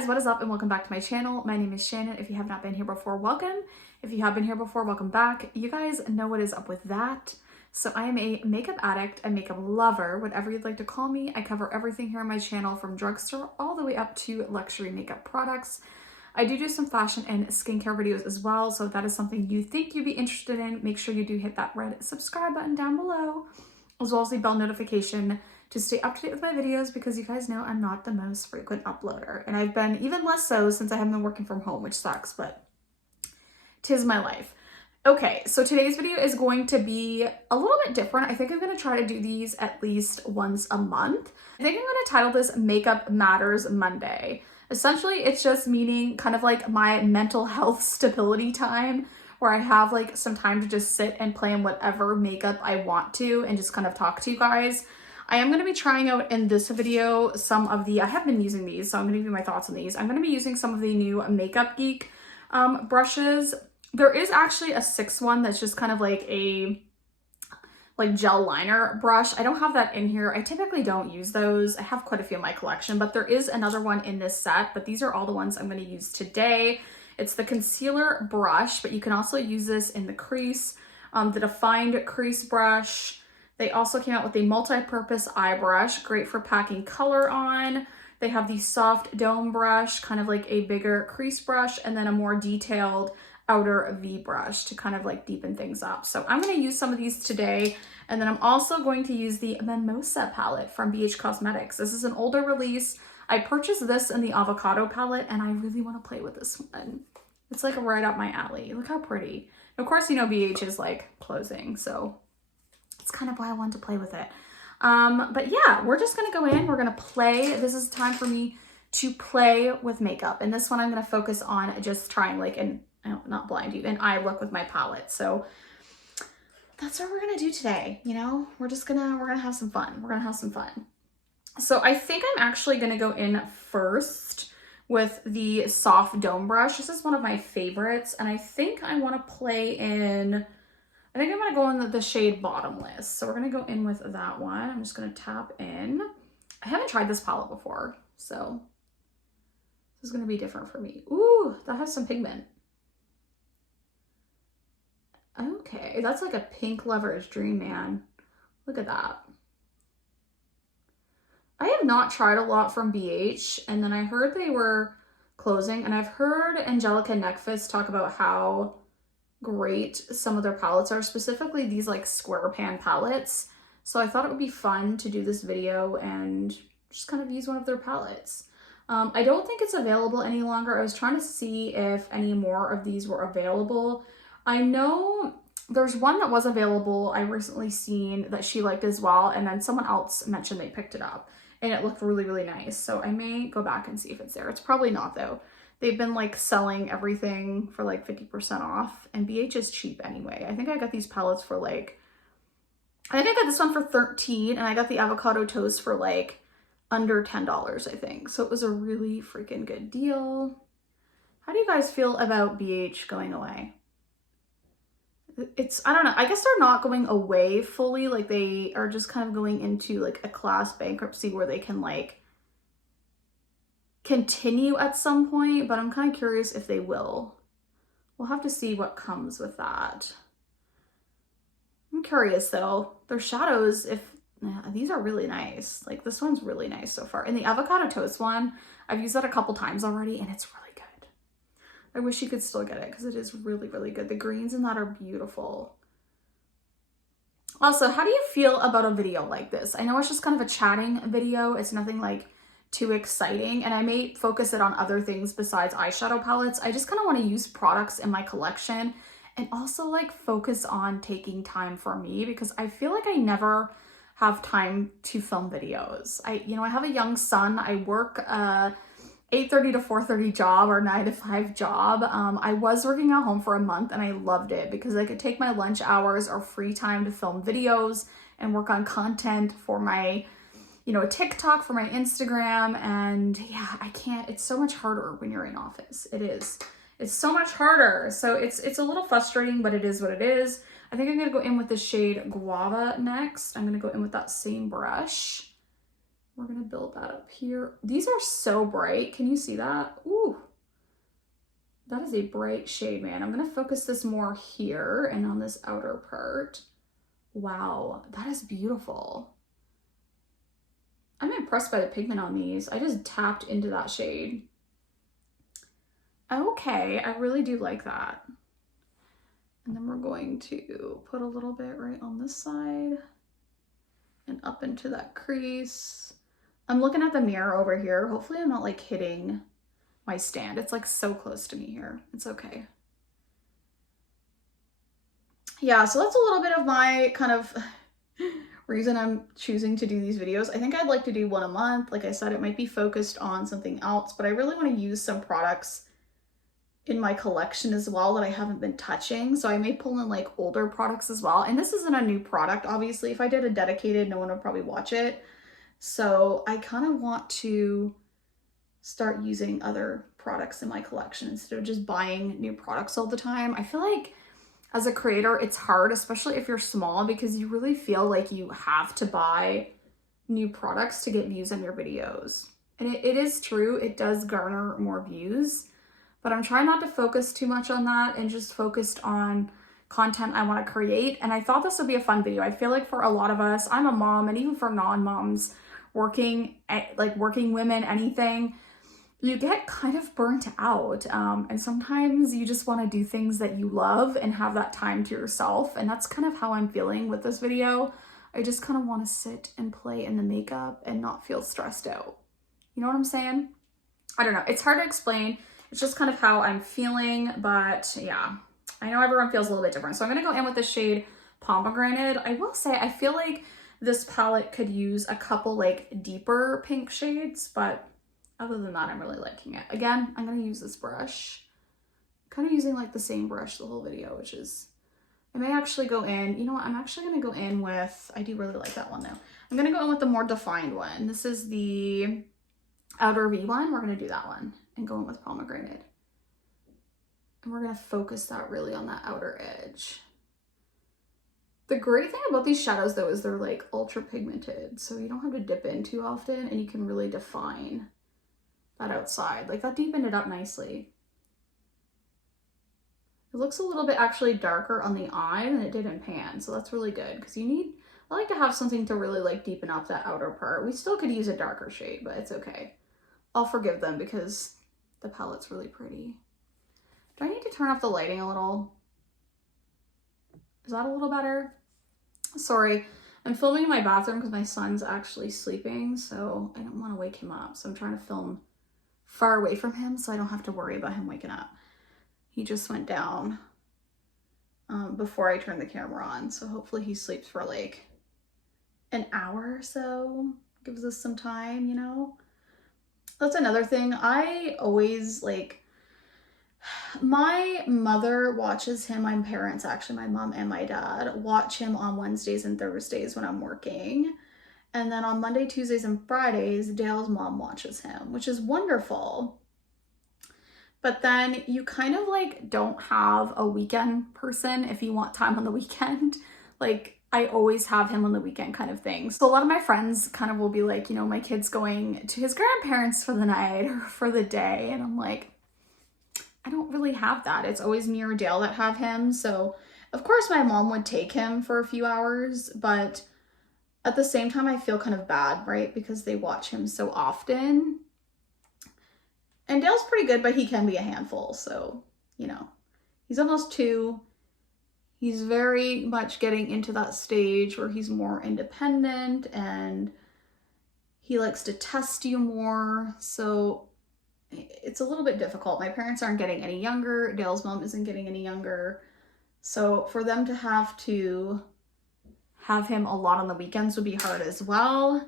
guys, what is up and welcome back to my channel. My name is Shannon. If you have not been here before, welcome. If you have been here before, welcome back. You guys know what is up with that. So I am a makeup addict, a makeup lover, whatever you'd like to call me. I cover everything here on my channel from drugstore all the way up to luxury makeup products. I do some fashion and skincare videos as well. So if that is something you think you'd be interested in, make sure you do hit that red subscribe button down below, as well as the bell notification to stay up to date with my videos, because you guys know I'm not the most frequent uploader, and I've been even less so since I haven't been working from home, which sucks, but 'tis my life. Okay, so today's video is going to be a little bit different. I think I'm going to try to do these at least once a month. I think I'm going to title this Makeup Matters Monday. Essentially, it's just meaning kind of like my mental health stability time, where I have like some time to just sit and plan whatever makeup I want to and just kind of talk to you guys. I am going to be trying out in this video some of the, I have been using these, so I'm going to give you my thoughts on these. I'm going to be using some of the new Makeup Geek brushes. There is actually a 6th one that's just kind of like a gel liner brush. I don't have that in here. I typically don't use those. I have quite a few in my collection, but there is another one in this set, but these are all the ones I'm going to use today. It's the concealer brush, but you can also use this in the crease, the defined crease brush. They also came out with a multi-purpose eye brush, great for packing color on. They have the soft dome brush, kind of like a bigger crease brush, and then a more detailed outer V brush to kind of like deepen things up. So I'm going to use some of these today. And then I'm also going to use the Mimosa palette from BH Cosmetics. This is an older release. I purchased this in the avocado palette, and I really want to play with this one. It's like right up my alley. Look how pretty. And of course, you know, BH is like closing, so it's kind of why I wanted to play with it. But yeah, we're just gonna go in, we're gonna play. This is time for me to play with makeup. And this one I'm gonna focus on just trying like an, not blind you, an eye look with my palette. So that's what we're gonna do today, you know? We're gonna have some fun. We're gonna have some fun. So I think I'm actually gonna go in first with the soft dome brush. This is one of my favorites, and I think I wanna play in, I think I'm gonna go in the shade Bottomless. So we're gonna go in with that one. I'm just gonna tap in. I haven't tried this palette before, so this is gonna be different for me. Ooh, that has some pigment. Okay, that's like a pink lover's dream, man. Look at that. I have not tried a lot from BH, and then I heard they were closing, and I've heard Angelica Neckfist talk about how great some of their palettes are, specifically these like square pan palettes. So I thought it would be fun to do this video and just kind of use one of their palettes. I don't think it's available any longer. I was trying to see if any more of these were available. I know there's one that was available I recently seen that she liked as well, and then someone else mentioned they picked it up and it looked really, really nice. So I may go back and see if it's there. It's probably not though. They've been like selling everything for like 50% off, and BH is cheap anyway. I think I got these palettes for like, I think I got this one for $13, and I got the avocado toast for like under $10, I think. So it was a really freaking good deal. How do you guys feel about BH going away? I don't know, I guess they're not going away fully. Like they are just kind of going into like a class bankruptcy where they can like continue at some point, but I'm kind of curious if they will. We'll have to see what comes with that. I'm curious though. Their shadows, these are really nice. Like this one's really nice so far. And the avocado toast one, I've used that a couple times already, and it's really good. I wish you could still get it because it is really, really good. The greens in that are beautiful. Also, how do you feel about a video like this? I know it's just kind of a chatting video. It's nothing like too exciting, and I may focus it on other things besides eyeshadow palettes. I just kind of want to use products in my collection and also like focus on taking time for me, because I feel like I never have time to film videos. I have a young son. I work 8:30 to 4:30 job or 9 to 5 job. I was working at home for a month, and I loved it because I could take my lunch hours or free time to film videos and work on content for my a TikTok, for my Instagram. And yeah, I can't, it's so much harder when you're in office. It is. It's so much harder. So it's a little frustrating, but it is what it is. I think I'm going to go in with the shade Guava next. I'm going to go in with that same brush. We're gonna build that up here. These are so bright. Can you see that? Ooh, that is a bright shade, man. I'm gonna focus this more here and on this outer part. Wow, that is beautiful. I'm impressed by the pigment on these. I just tapped into that shade. Okay, I really do like that. And then we're going to put a little bit right on this side and up into that crease. I'm looking at the mirror over here. Hopefully I'm not like hitting my stand. It's like so close to me here. It's okay. Yeah, so that's a little bit of my kind of reason I'm choosing to do these videos. I think I'd like to do one a month. Like I said, it might be focused on something else, but I really want to use some products in my collection as well that I haven't been touching. So I may pull in like older products as well. And this isn't a new product, obviously. If I did a dedicated, no one would probably watch it. So I kind of want to start using other products in my collection instead of just buying new products all the time. I feel like as a creator, it's hard, especially if you're small, because you really feel like you have to buy new products to get views on your videos. And it is true, it does garner more views, but I'm trying not to focus too much on that and just focused on content I want to create. And I thought this would be a fun video. I feel like for a lot of us, I'm a mom, and even for non-moms, working women, anything, you get kind of burnt out. And sometimes you just want to do things that you love and have that time to yourself. And that's kind of how I'm feeling with this video. I just kind of want to sit and play in the makeup and not feel stressed out. You know what I'm saying? I don't know. It's hard to explain. It's just kind of how I'm feeling, but yeah, I know everyone feels a little bit different. So I'm going to go in with the shade Pomegranate. I will say, I feel like this palette could use a couple like deeper pink shades, but other than that, I'm really liking it. Again, I'm going to use this brush. Kind of using like the same brush the whole video, which is, I may actually go in, you know what, I'm actually going to go in with, I do really like that one though. I'm going to go in with the more defined one. This is the outer V one. We're going to do that one and go in with Pomegranate. And we're going to focus that really on that outer edge. The great thing about these shadows though is they're like ultra pigmented, so you don't have to dip in too often and you can really define that outside. Like that deepened it up nicely. It looks a little bit actually darker on the eye than it did in pan, so that's really good because you need, I like to have something to really like deepen up that outer part. We still could use a darker shade, but it's okay. I'll forgive them because the palette's really pretty. Do I need to turn off the lighting a little? Is that a little better? Sorry, I'm filming in my bathroom because my son's actually sleeping, so I don't want to wake him up. So I'm trying to film far away from him so I don't have to worry about him waking up. He just went down before I turned the camera on, so hopefully he sleeps for like an hour or so. Gives us some time, you know? That's another thing. I always like, my mother watches him, my parents actually, my mom and my dad watch him on Wednesdays and Thursdays when I'm working. And then on Monday, Tuesdays, and Fridays, Dale's mom watches him, which is wonderful. But then you kind of like don't have a weekend person if you want time on the weekend. Like I always have him on the weekend kind of thing. So a lot of my friends kind of will be like, you know, my kid's going to his grandparents for the night or for the day. And I'm like, I don't really have that. It's always me or Dale that have him. So of course my mom would take him for a few hours, but at the same time I feel kind of bad, right? Because they watch him so often. And Dale's pretty good, but he can be a handful. So, you know, he's almost 2. He's very much getting into that stage where he's more independent and he likes to test you more. So it's a little bit difficult. My parents aren't getting any younger. Dale's mom isn't getting any younger. So for them to have him a lot on the weekends would be hard as well.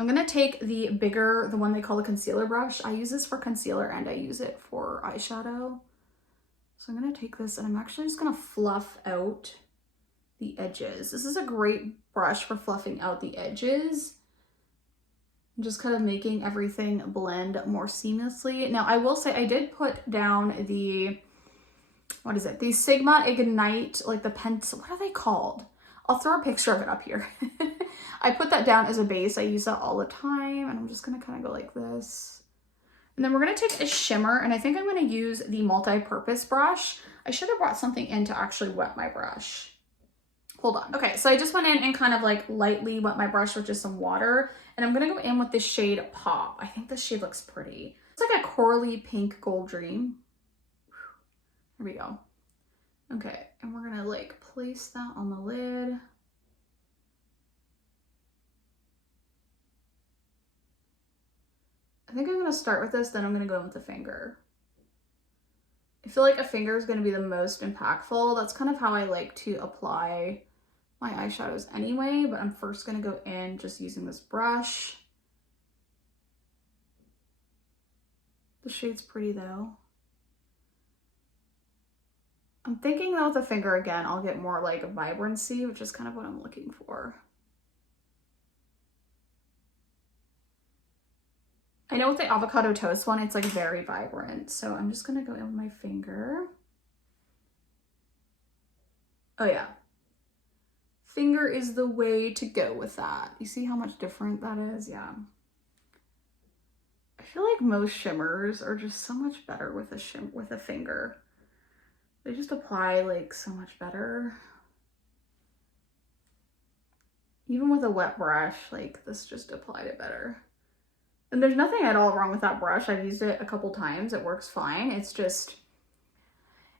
I'm going to take the bigger, the one they call the concealer brush. I use this for concealer and I use it for eyeshadow. So I'm going to take this and I'm actually just going to fluff out the edges. This is a great brush for fluffing out the edges. Just kind of making everything blend more seamlessly. Now, I will say I did put down the, what is it? The Sigma Ignite, like the pencil, what are they called? I'll throw a picture of it up here. I put that down as a base. I use that all the time, and I'm just gonna kind of go like this. And then we're gonna take a shimmer, and I think I'm gonna use the multi-purpose brush. I should have brought something in to actually wet my brush. Hold on. Okay, so I just went in and kind of like lightly wet my brush with just some water, and I'm gonna go in with the shade Pop. I think this shade looks pretty. It's like a corally pink gold dream. Here we go. Okay, and we're gonna like place that on the lid. I think I'm gonna start with this, then I'm gonna go in with the finger. I feel like a finger is gonna be the most impactful. That's kind of how I like to apply my eyeshadows anyway, but I'm first gonna go in just using this brush. The shade's pretty though. I'm thinking though with the finger again, I'll get more like vibrancy, which is kind of what I'm looking for. I know with the avocado toast one, it's like very vibrant. So I'm just gonna go in with my finger. Oh yeah. Finger is the way to go with that. You see how much different that is? Yeah. I feel like most shimmers are just so much better with a finger. They just apply like so much better. Even with a wet brush, like this just applied it better. And there's nothing at all wrong with that brush. I've used it a couple times. It works fine. It's just,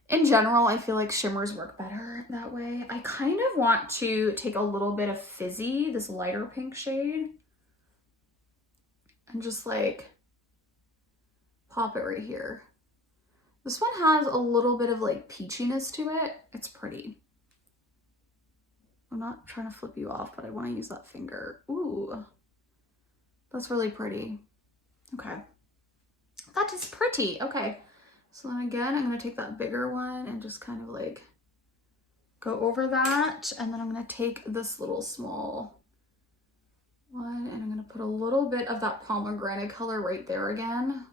in general, I feel like shimmers work better that way. I kind of want to take a little bit of Fizzy, this lighter pink shade, and just like pop it right here. This one has a little bit of like peachiness to it. It's pretty. I'm not trying to flip you off, but I want to use that finger. Ooh. That's really pretty. Okay. That is pretty. Okay. So then again, I'm going to take that bigger one and just kind of like go over that. And then I'm going to take this little small one and I'm going to put a little bit of that pomegranate color right there again.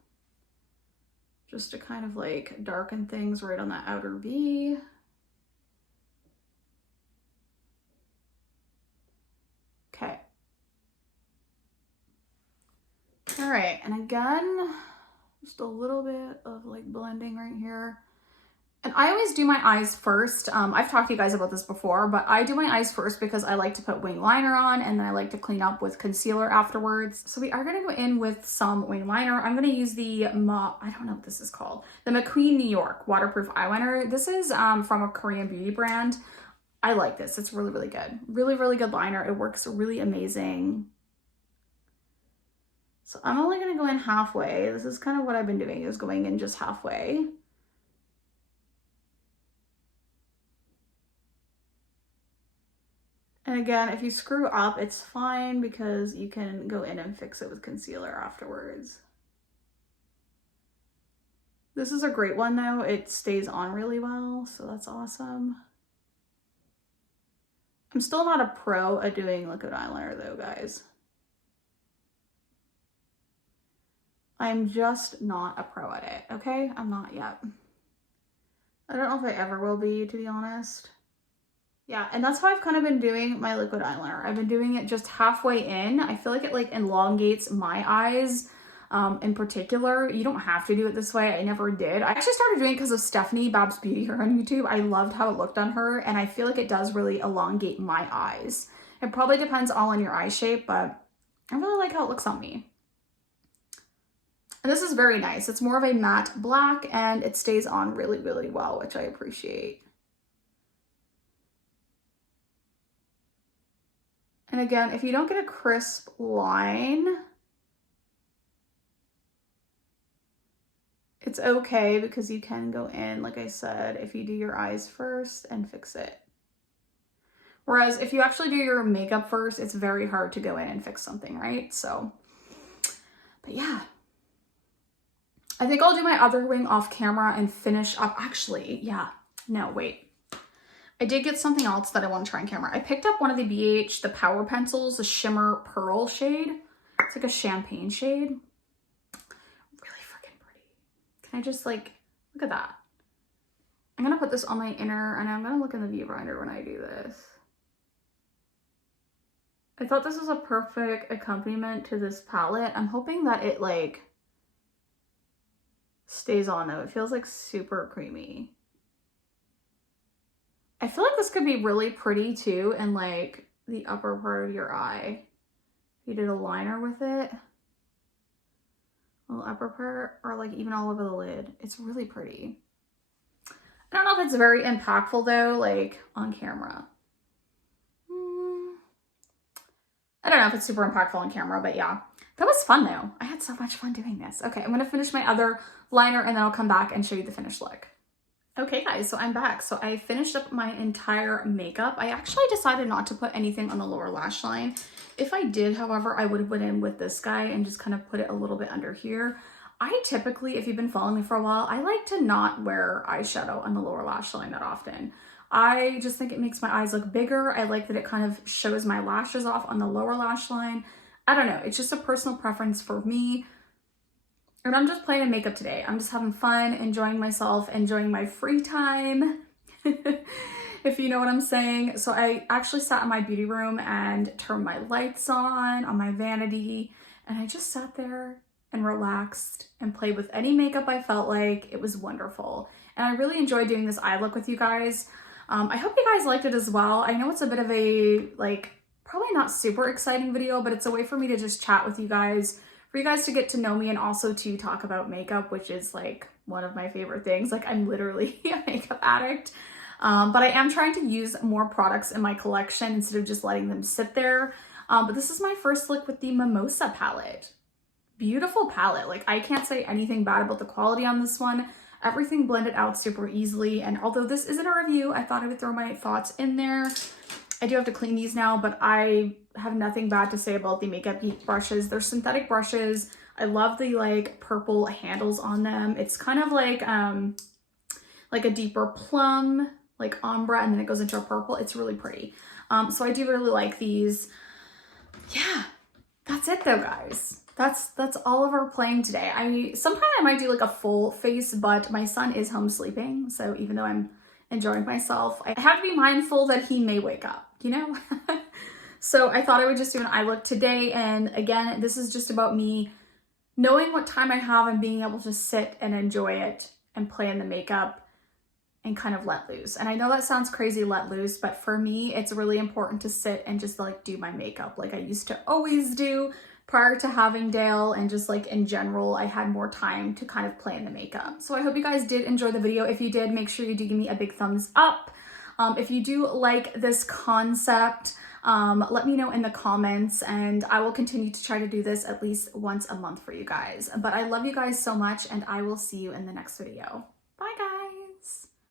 Just to kind of like darken things right on that outer V. Okay. All right, and again, just a little bit of like blending right here. And I always do my eyes first. I've talked to you guys about this before, but I do my eyes first because I like to put wing liner on and then I like to clean up with concealer afterwards. So we are gonna go in with some wing liner. I'm gonna use the, I don't know what this is called, the McQueen New York waterproof eyeliner. This is from a Korean beauty brand. I like this, it's really, really good. Really, really good liner. It works really amazing. So I'm only gonna go in halfway. This is kind of what I've been doing, is going in just halfway. And again, if you screw up, it's fine because you can go in and fix it with concealer afterwards. This is a great one though. It stays on really well, so that's awesome. I'm still not a pro at doing liquid eyeliner though, guys. I'm just not a pro at it, okay? I'm not yet. I don't know if I ever will be, to be honest. Yeah, and that's how I've kind of been doing my liquid eyeliner. I've been doing it just halfway in. I feel like it like elongates my eyes in particular. You don't have to do it this way. I never did. I actually started doing it because of Stephanie Babs Beauty here on YouTube. I loved how it looked on her, and I feel like it does really elongate my eyes. It probably depends all on your eye shape, but I really like how it looks on me. And this is very nice. It's more of a matte black and it stays on really, really well, which I appreciate. And again, if you don't get a crisp line, it's okay because you can go in, like I said, if you do your eyes first and fix it. Whereas if you actually do your makeup first, it's very hard to go in and fix something, right? So, but yeah. I think I'll do my other wing off camera and finish up. Actually, yeah. No, wait. I did get something else that I want to try on camera. I picked up one of the BH, the Power Pencils, the Shimmer Pearl shade. It's like a champagne shade. Really freaking pretty. Can I just like, look at that. I'm going to put this on my inner, and I'm going to look in the viewfinder when I do this. I thought this was a perfect accompaniment to this palette. I'm hoping that it like stays on though. It feels like super creamy. I feel like this could be really pretty too in like the upper part of your eye. If you did a liner with it, little upper part, or like even all over the lid. It's really pretty. I don't know if it's very impactful though, like on camera. I don't know if it's super impactful on camera, but yeah. That was fun though. I had so much fun doing this. Okay, I'm gonna finish my other liner and then I'll come back and show you the finished look. Okay guys, so I'm back. So I finished up my entire makeup. I actually decided not to put anything on the lower lash line. If I did, however, I would have went in with this guy and just kind of put it a little bit under here. I typically, if you've been following me for a while, I like to not wear eyeshadow on the lower lash line that often. I just think it makes my eyes look bigger. I like that it kind of shows my lashes off on the lower lash line. I don't know, it's just a personal preference for me. And I'm just playing in makeup today. I'm just having fun, enjoying myself, enjoying my free time, if you know what I'm saying. So I actually sat in my beauty room and turned my lights on my vanity, and I just sat there and relaxed and played with any makeup I felt like. It was wonderful. And I really enjoyed doing this eye look with you guys. I hope you guys liked it as well. I know it's a bit of a, like, probably not super exciting video, but it's a way for me to just chat with you guys, for you guys to get to know me and also to talk about makeup, which is like one of my favorite things. Like, I'm literally a makeup addict. But I am trying to use more products in my collection instead of just letting them sit there. But this is my first look with the Mimosa palette. Beautiful palette. Like, I can't say anything bad about the quality on this one. Everything blended out super easily. And although this isn't a review, I thought I would throw my thoughts in there. I do have to clean these now, but I have nothing bad to say about the Makeup Geek brushes. They're synthetic brushes. I love the like purple handles on them. It's kind of like a deeper plum, like ombre, and then it goes into a purple. It's really pretty. So I do really like these. Yeah, that's it though, guys. That's all of our playing today. Sometimes I might do like a full face, but my son is home sleeping. So even though I'm enjoying myself, I have to be mindful that he may wake up, you know? So I thought I would just do an eye look today. And again, this is just about me knowing what time I have and being able to sit and enjoy it and play in the makeup and kind of let loose. And I know that sounds crazy, let loose, but for me, it's really important to sit and just like do my makeup like I used to always do prior to having Dale, and just like in general, I had more time to kind of play in the makeup. So I hope you guys did enjoy the video. If you did, make sure you do give me a big thumbs up. If you do like this concept, let me know in the comments, and I will continue to try to do this at least once a month for you guys. But I love you guys so much, and I will see you in the next video. Bye guys.